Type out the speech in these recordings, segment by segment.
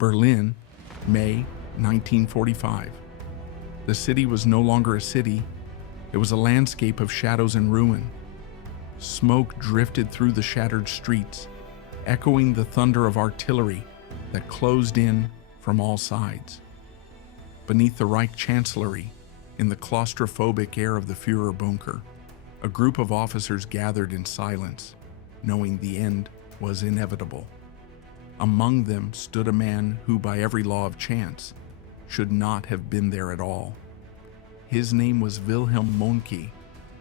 Berlin, May 1945. The city was no longer a city. It was a landscape of shadows and ruin. Smoke drifted through the shattered streets, echoing the thunder of artillery that closed in from all sides. Beneath the Reich Chancellery, in the claustrophobic air of the Führer bunker, a group of officers gathered in silence, knowing the end was inevitable. Among them stood a man who, by every law of chance, should not have been there at all. His name was Wilhelm Mohnke,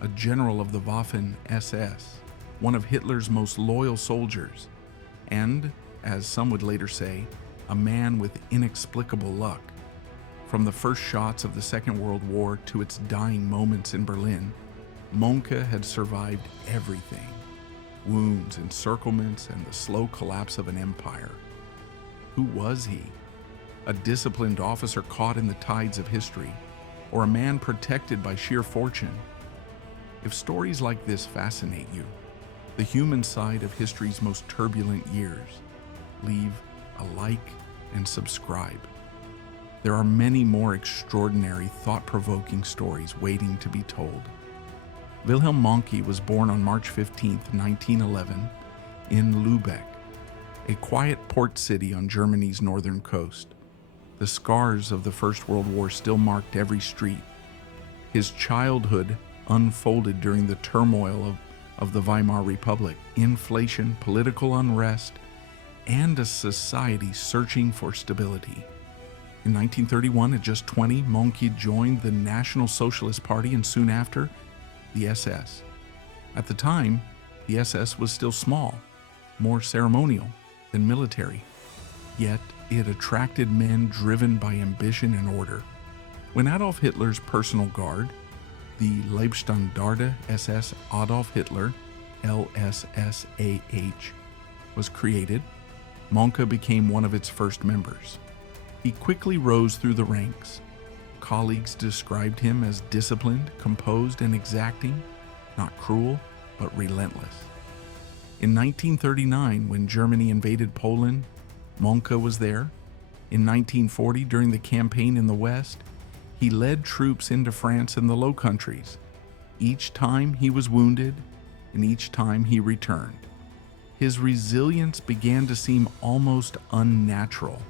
a general of the Waffen SS, one of Hitler's most loyal soldiers, and, as some would later say, a man with inexplicable luck. From the first shots of the Second World War to its dying moments in Berlin, Mohnke had survived everything: wounds, encirclements, and the slow collapse of an empire. Who was he? A disciplined officer caught in the tides of history, or a man protected by sheer fortune? If stories like this fascinate you, the human side of history's most turbulent years, leave a like and subscribe. There are many more extraordinary, thought-provoking stories waiting to be told. Wilhelm Mohnke was born on March 15, 1911, in Lübeck, a quiet port city on Germany's northern coast. The scars of the First World War still marked every street. His childhood unfolded during the turmoil of the Weimar Republic, inflation, political unrest, and a society searching for stability. In 1931, at just 20, Mohnke joined the National Socialist Party and soon after, the SS. At the time, the SS was still small, more ceremonial than military, yet it attracted men driven by ambition and order. When Adolf Hitler's personal guard, the Leibstandarte SS Adolf Hitler, LSSAH, was created, Mohnke became one of its first members. He quickly rose through the ranks. Colleagues described him as disciplined, composed, and exacting, not cruel, but relentless. In 1939, when Germany invaded Poland, Mohnke was there. In 1940, during the campaign in the West, he led troops into France and the Low Countries. Each time he was wounded, and each time he returned. His resilience began to seem almost unnatural.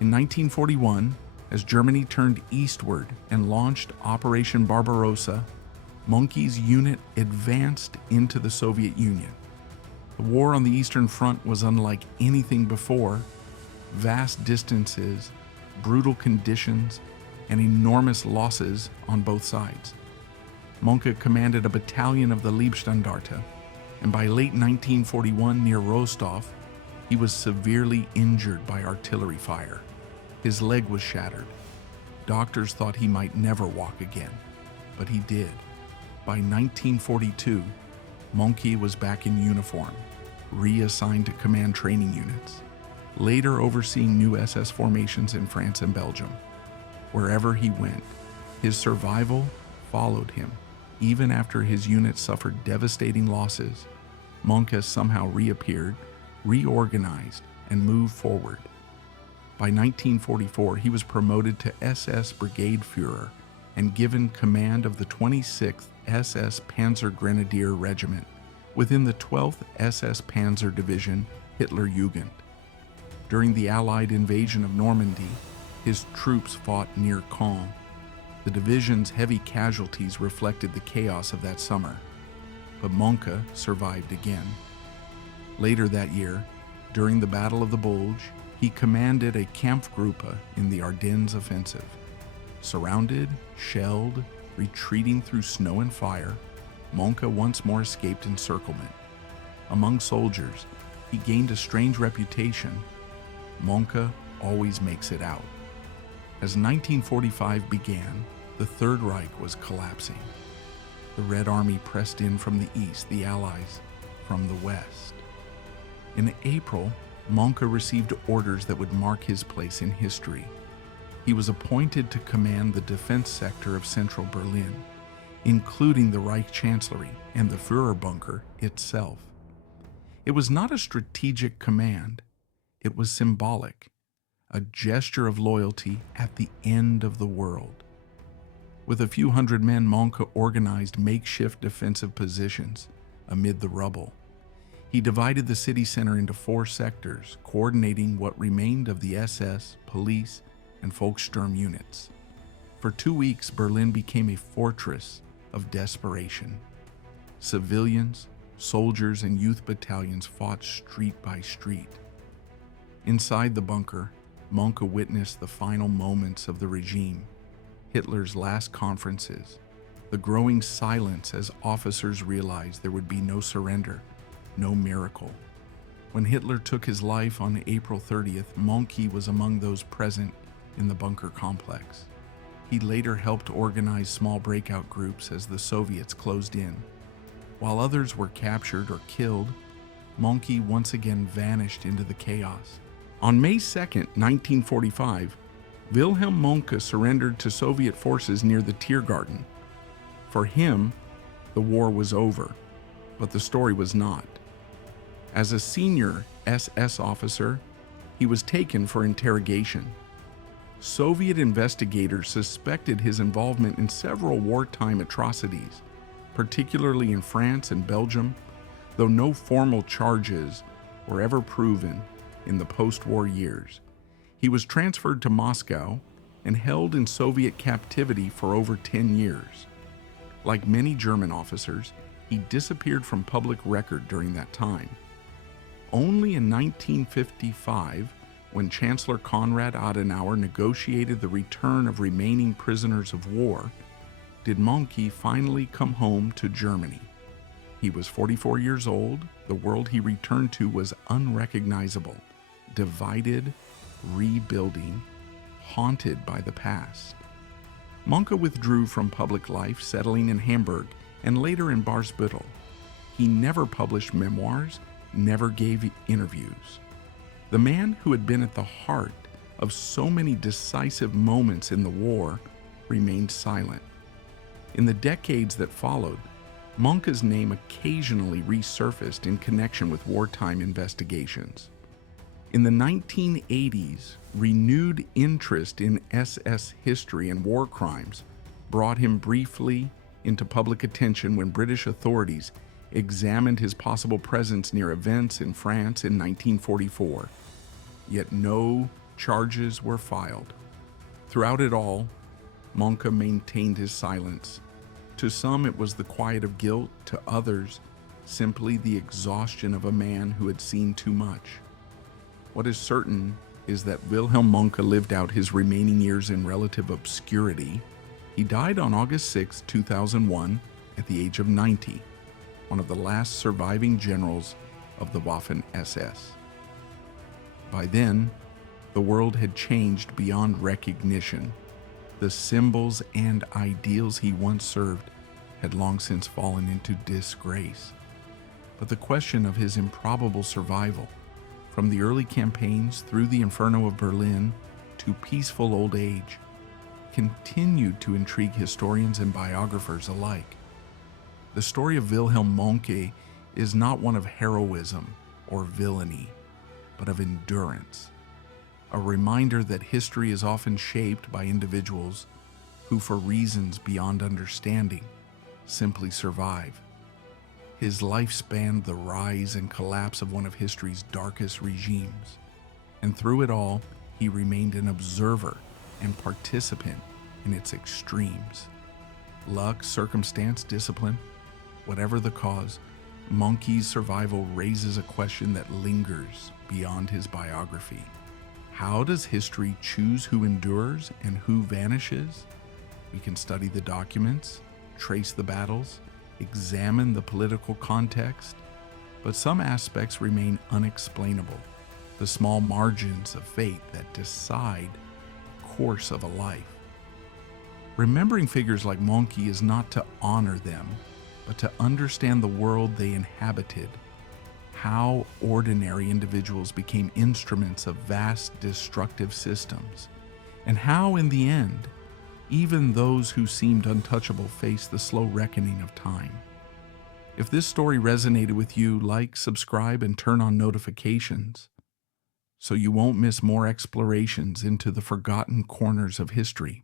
In 1941, as Germany turned eastward and launched Operation Barbarossa, Mohnke's unit advanced into the Soviet Union. The war on the Eastern Front was unlike anything before. Vast distances, brutal conditions, and enormous losses on both sides. Mohnke commanded a battalion of the Leibstandarte, and by late 1941 near Rostov, he was severely injured by artillery fire. His leg was shattered. Doctors thought he might never walk again, but he did. By 1942, Mohnke was back in uniform, reassigned to command training units, later overseeing new SS formations in France and Belgium. Wherever he went, his survival followed him. Even after his unit suffered devastating losses, Mohnke somehow reappeared, reorganized, and moved forward. By 1944, he was promoted to SS Brigade Führer and given command of the 26th SS Panzer Grenadier Regiment within the 12th SS Panzer Division Hitlerjugend. During the Allied invasion of Normandy, his troops fought near Caen. The division's heavy casualties reflected the chaos of that summer, but Mohnke survived again. Later that year, during the Battle of the Bulge, he commanded a Kampfgruppe in the Ardennes offensive. Surrounded, shelled, retreating through snow and fire, Mohnke once more escaped encirclement. Among soldiers, he gained a strange reputation. Mohnke always makes it out. As 1945 began, the Third Reich was collapsing. The Red Army pressed in from the east, the Allies from the west. In April, Mohnke received orders that would mark his place in history. He was appointed to command the defense sector of central Berlin, including the Reich Chancellery and the Führer bunker itself. It was not a strategic command, it was symbolic. a gesture of loyalty at the end of the world. With a few hundred men, Mohnke organized makeshift defensive positions amid the rubble. He divided the city center into 4 sectors, coordinating what remained of the SS, police, and Volkssturm units. For 2 weeks, Berlin became a fortress of desperation. Civilians, soldiers, and youth battalions fought street by street. Inside the bunker, Mohnke witnessed the final moments of the regime, Hitler's last conferences, the growing silence as officers realized there would be no surrender, no miracle. When Hitler took his life on April 30th, Mohnke was among those present in the bunker complex. He later helped organize small breakout groups as the Soviets closed in. While others were captured or killed, Mohnke once again vanished into the chaos. On May 2, 1945, Wilhelm Mohnke surrendered to Soviet forces near the Tiergarten. For him, the war was over, but the story was not. As a senior SS officer, he was taken for interrogation. Soviet investigators suspected his involvement in several wartime atrocities, particularly in France and Belgium, though no formal charges were ever proven in the post-war years. He was transferred to Moscow and held in Soviet captivity for over 10 years. Like many German officers, he disappeared from public record during that time. Only in 1955, when Chancellor Konrad Adenauer negotiated the return of remaining prisoners of war, did Mohnke finally come home to Germany. He was 44 years old. The world he returned to was unrecognizable, divided, rebuilding, haunted by the past. Mohnke withdrew from public life, settling in Hamburg and later in Barsbüttel. He never published memoirs, never gave interviews. The man who had been at the heart of so many decisive moments in the war remained silent. In the decades that followed, Mohnke's name occasionally resurfaced in connection with wartime investigations. In the 1980s, renewed interest in SS history and war crimes brought him briefly into public attention when British authorities examined his possible presence near events in France in 1944. Yet no charges were filed. Throughout it all, Mohnke maintained his silence. To some, it was the quiet of guilt. To others, simply the exhaustion of a man who had seen too much. What is certain is that Wilhelm Mohnke lived out his remaining years in relative obscurity. He died on August 6, 2001, at the age of 90, one of the last surviving generals of the Waffen SS. By then, the world had changed beyond recognition. The symbols and ideals he once served had long since fallen into disgrace. But the question of his improbable survival, from the early campaigns through the inferno of Berlin to peaceful old age, continued to intrigue historians and biographers alike. The story of Wilhelm Mohnke is not one of heroism or villainy, but of endurance, a reminder that history is often shaped by individuals who, for reasons beyond understanding, simply survive. His life spanned the rise and collapse of one of history's darkest regimes, and through it all, he remained an observer and participant in its extremes. Luck, circumstance, discipline, whatever the cause, Mohnke's survival raises a question that lingers beyond his biography. How does history choose who endures and who vanishes? We can study the documents, trace the battles, examine the political context, but some aspects remain unexplainable, the small margins of fate that decide the course of a life. Remembering figures like Mohnke is not to honor them, but to understand the world they inhabited, how ordinary individuals became instruments of vast destructive systems, and how, in the end, even those who seemed untouchable faced the slow reckoning of time. If this story resonated with you, like, subscribe, and turn on notifications. so you won't miss more explorations into the forgotten corners of history.